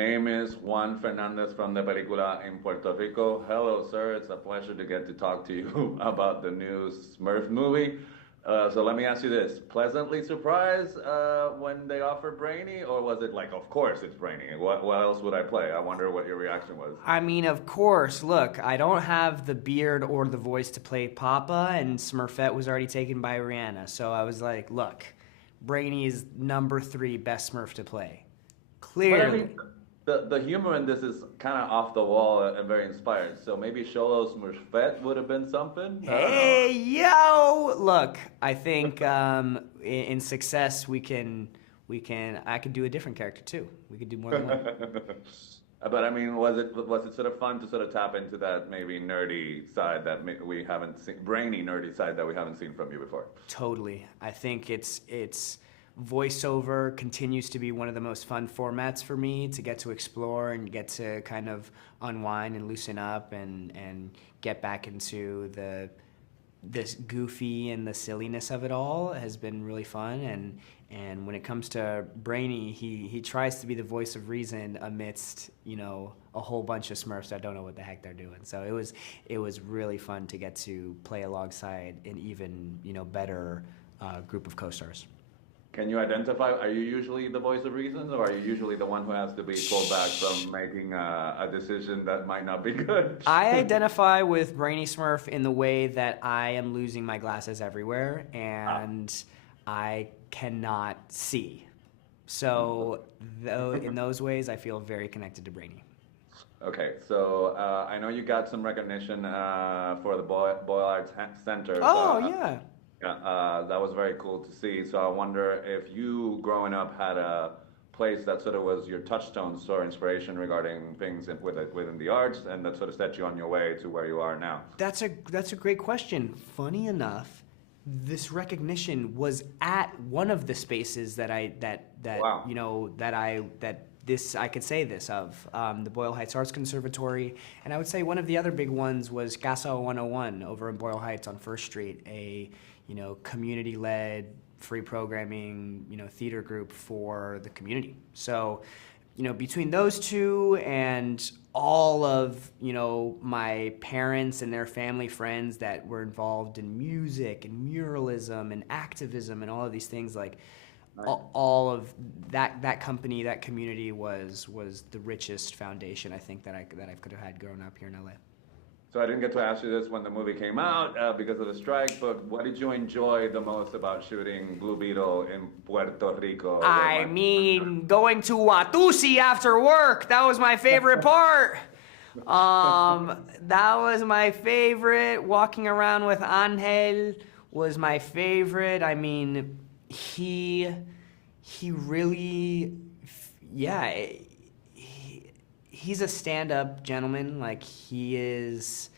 Name is Juan Fernandez from the película in Puerto Rico. Hello, sir. It's a pleasure to get to talk to you about the new Smurf movie. So let me ask you this: pleasantly surprised when they offered Brainy, or was it like, of course it's Brainy? What else would I play? I wonder what your reaction was. I mean, of course, look, I don't have the beard or the voice to play Papa, and Smurfette was already taken by Rihanna. So I was like, look, Brainy is #3 best Smurf to play. But I Clearly. mean, the humor in this is kind of off the wall and very inspired. So maybe Xolo Smurfette would have been something. I don't know. Hey, yo! Look, I think in success I could do a different character too. We could do more than one. But I mean, was it sort of fun to sort of tap into that maybe nerdy side that we haven't seen, brainy nerdy side that we haven't seen from you before? Totally. I think it's voiceover continues to be one of the most fun formats for me to get to explore and get to kind of unwind and loosen up and get back into this goofy and the silliness of it all has been really fun. And when it comes to Brainy, he tries to be the voice of reason amidst, a whole bunch of Smurfs that don't know what the heck they're doing. So it was really fun to get to play alongside an even, better group of co-stars. Can you identify, are you usually the voice of reason, or are you usually the one who has to be pulled back from making a decision that might not be good? I identify with Brainy Smurf in the way that I am losing my glasses everywhere and I cannot see. So in those ways, I feel very connected to Brainy. Okay, so I know you got some recognition for the Boyle Arts Center. Oh, yeah. Yeah, that was very cool to see. So I wonder if you, growing up, had a place that sort of was your touchstones or inspiration regarding things within the arts, and that sort of set you on your way to where you are now. That's a great question. Funny enough, this recognition was at one of the spaces that Wow. I could say this of the Boyle Heights Arts Conservatory, and I would say one of the other big ones was Casa 101 over in Boyle Heights on First Street, a community-led, free programming, theater group for the community. So, between those two and all of, my parents and their family friends that were involved in music and muralism and activism and all of these things, like all of that company, that community was the richest foundation I think that I could have had growing up here in LA. So I didn't get to ask you this when the movie came out because of the strike, but what did you enjoy the most about shooting Blue Beetle in Puerto Rico? I mean, going to Watusi after work, that was my favorite part. That was my favorite. Walking around with Angel was my favorite. I mean, he really, yeah, he's a stand-up gentleman. Like, he is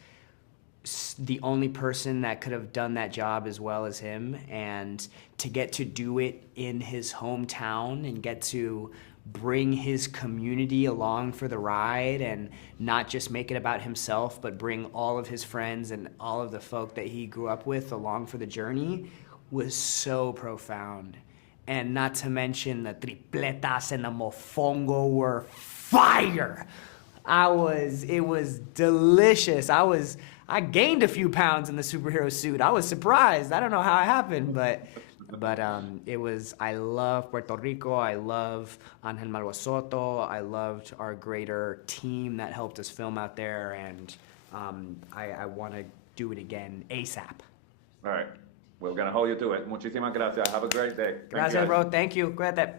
the only person that could have done that job as well as him, and to get to do it in his hometown and get to bring his community along for the ride and not just make it about himself, but bring all of his friends and all of the folk that he grew up with along for the journey was so profound. And not to mention the tripletas and the mofongo were fire. It was delicious. I gained a few pounds in the superhero suit. I was surprised. I don't know how it happened, but I love Puerto Rico. I love Angel Malvo Soto. I loved our greater team that helped us film out there, and I want to do it again ASAP. All right. We're going to hold you to it. Muchísimas gracias. Have a great day. Gracias, bro. Thank you. Cuídate.